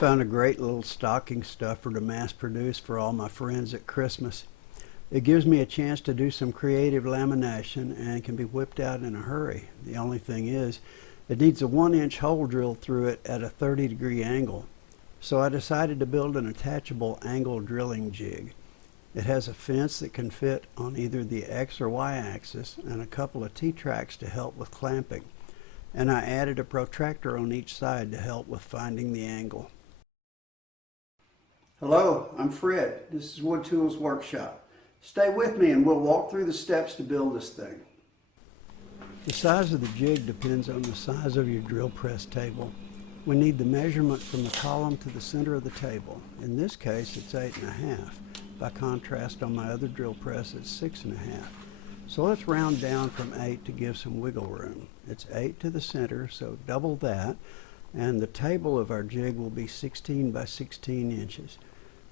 found a great little stocking stuffer to mass produce for all my friends at Christmas. It gives me a chance to do some creative lamination and can be whipped out in a hurry. The only thing is, it needs a 1-inch hole drilled through it at a 30-degree angle. So I decided to build an attachable angle drilling jig. It has a fence that can fit on either the X or Y axis and a couple of T-tracks to help with clamping. And I added a protractor on each side to help with finding the angle. Hello, I'm Fred. This is Wood Tools Workshop. Stay with me and we'll walk through the steps to build this thing. The size of the jig depends on the size of your drill press table. We need the measurement from the column to the center of the table. In this case, it's 8.5. By contrast, on my other drill press, it's 6.5. So let's round down from 8 to give some wiggle room. It's 8 to the center, so double that, and the table of our jig will be 16 by 16 inches.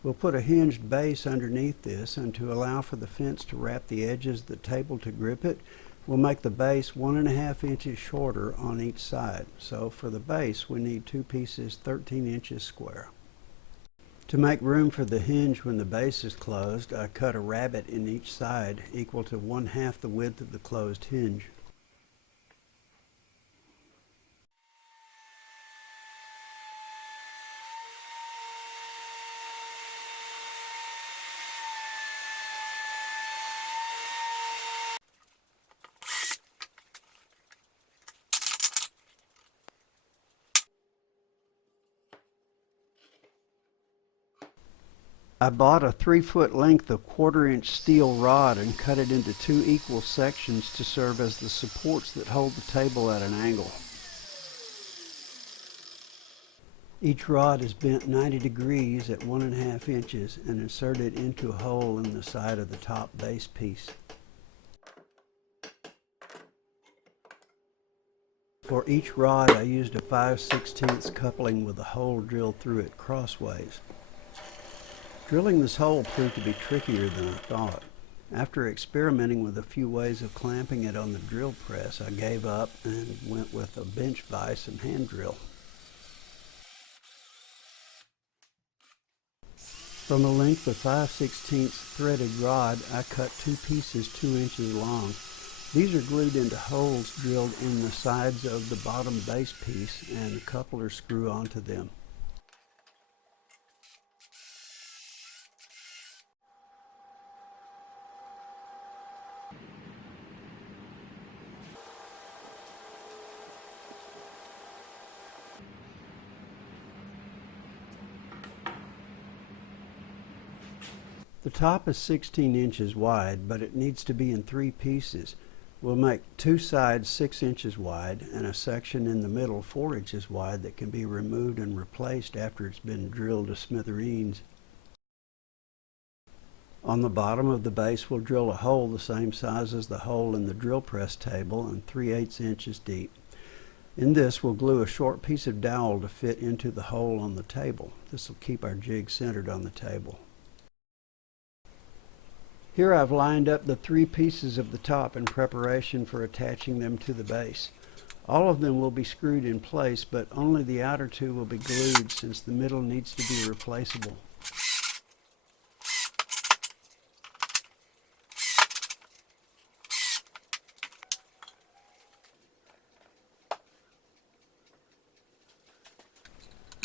We'll put a hinged base underneath this, and to allow for the fence to wrap the edges of the table to grip it, we'll make the base 1.5 inches shorter on each side. So for the base, we need 2 pieces 13 inches square. To make room for the hinge when the base is closed, I cut a rabbet in each side equal to 1/2 the width of the closed hinge. I bought a 3-foot length of 1/4-inch steel rod and cut it into 2 equal sections to serve as the supports that hold the table at an angle. Each rod is bent 90 degrees at 1.5 inches and inserted into a hole in the side of the top base piece. For each rod, I used a 5/16 coupling with a hole drilled through it crossways. Drilling this hole proved to be trickier than I thought. After experimenting with a few ways of clamping it on the drill press, I gave up and went with a bench vise and hand drill. From a length of 5/16 threaded rod, I cut 2 pieces 2 inches long. These are glued into holes drilled in the sides of the bottom base piece, and a coupler screw onto them. The top is 16 inches wide, but it needs to be in 3 pieces. We'll make 2 sides 6 inches wide and a section in the middle 4 inches wide that can be removed and replaced after it's been drilled to smithereens. On the bottom of the base, we'll drill a hole the same size as the hole in the drill press table and 3/8 inches deep. In this, we'll glue a short piece of dowel to fit into the hole on the table. This will keep our jig centered on the table. Here I've lined up the 3 pieces of the top in preparation for attaching them to the base. All of them will be screwed in place, but only the outer 2 will be glued since the middle needs to be replaceable.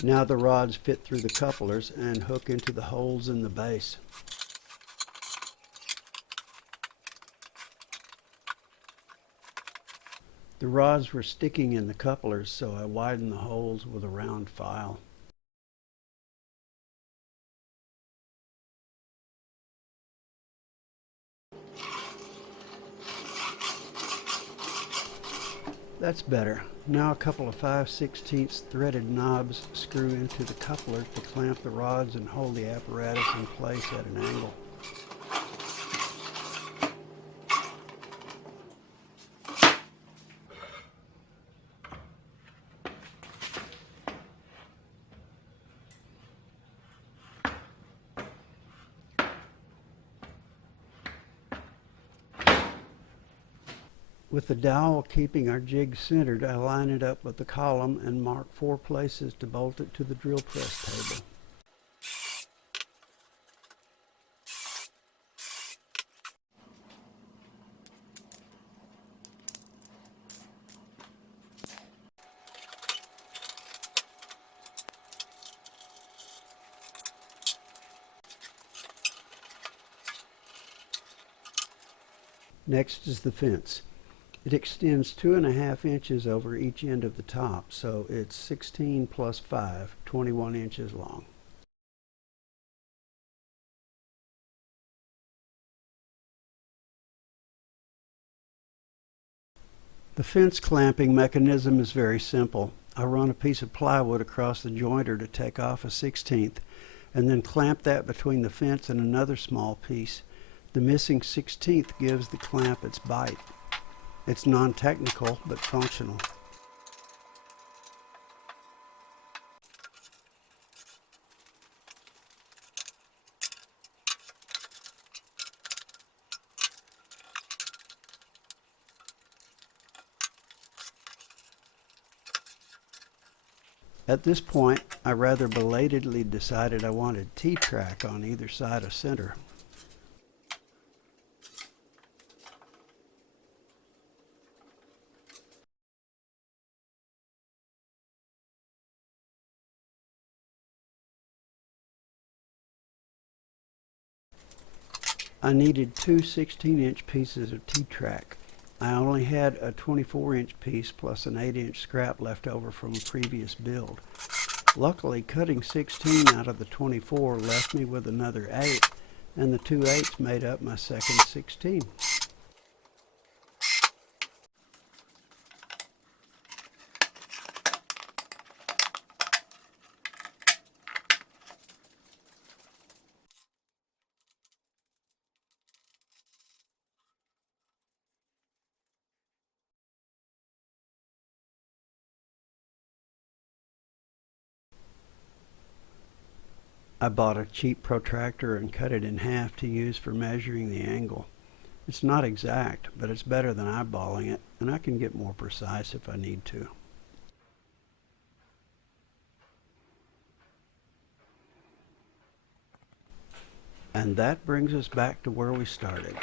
Now the rods fit through the couplers and hook into the holes in the base. The rods were sticking in the couplers, so I widened the holes with a round file. That's better. Now a couple of 5/16 threaded knobs screw into the coupler to clamp the rods and hold the apparatus in place at an angle. With the dowel keeping our jig centered, I line it up with the column and mark 4 places to bolt it to the drill press table. Next is the fence. It extends 2.5 inches over each end of the top, so it's 16 plus 5, 21 inches long. The fence clamping mechanism is very simple. I run a piece of plywood across the jointer to take off a 1/16, and then clamp that between the fence and another small piece. The missing 1/16 gives the clamp its bite. It's non-technical, but functional. At this point, I rather belatedly decided I wanted T-track on either side of center. I needed 2 16-inch pieces of T-track. I only had a 24-inch piece plus an 8-inch scrap left over from a previous build. Luckily, cutting 16 out of the 24 left me with another 8, and the 2 8s made up my second 16. I bought a cheap protractor and cut it in half to use for measuring the angle. It's not exact, but it's better than eyeballing it, and I can get more precise if I need to. And that brings us back to where we started.